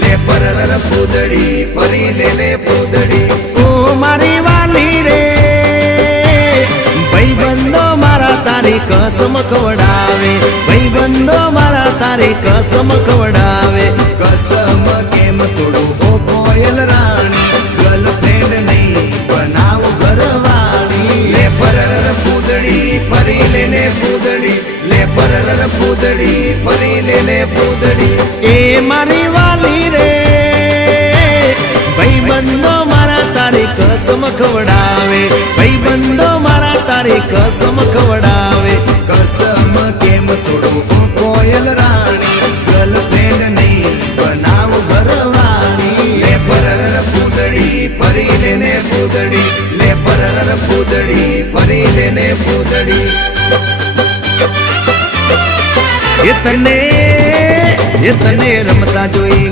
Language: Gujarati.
લે પરર પૂદડી ફરી લે પૂદડી ઓ મારી વાલી રે ભાઈબંધો મારા તારી કસમ ખવડાવે ભાઈબંધો મારા તારી કસમ ખવડાવે કસમ કેમ તોડું ઓ કોયલ રાણી ગર્લફ્રેન્ડ નહીં બનાવ ઘરવાળી લે પરર પૂદડી ફરી લે પૂદડી લે પરર પૂદડી ફરી લે પૂદડી એ મારી વાલી રે ભાઈબંધો મારા તારી કસમ ખવડાવે ભાઈબંધો મારા તારી કસમ ખવડાવે કસમ કેમ તોડું ઓ કોયલ રાણી ગર્લફ્રેન્ડ નહીં બનાવ ઘરવાળી લે પરર પૂદડી ફરી લે પૂદડી લે પરર પૂદડી ફરી લે પૂદડી એ તને રમતા જોઈ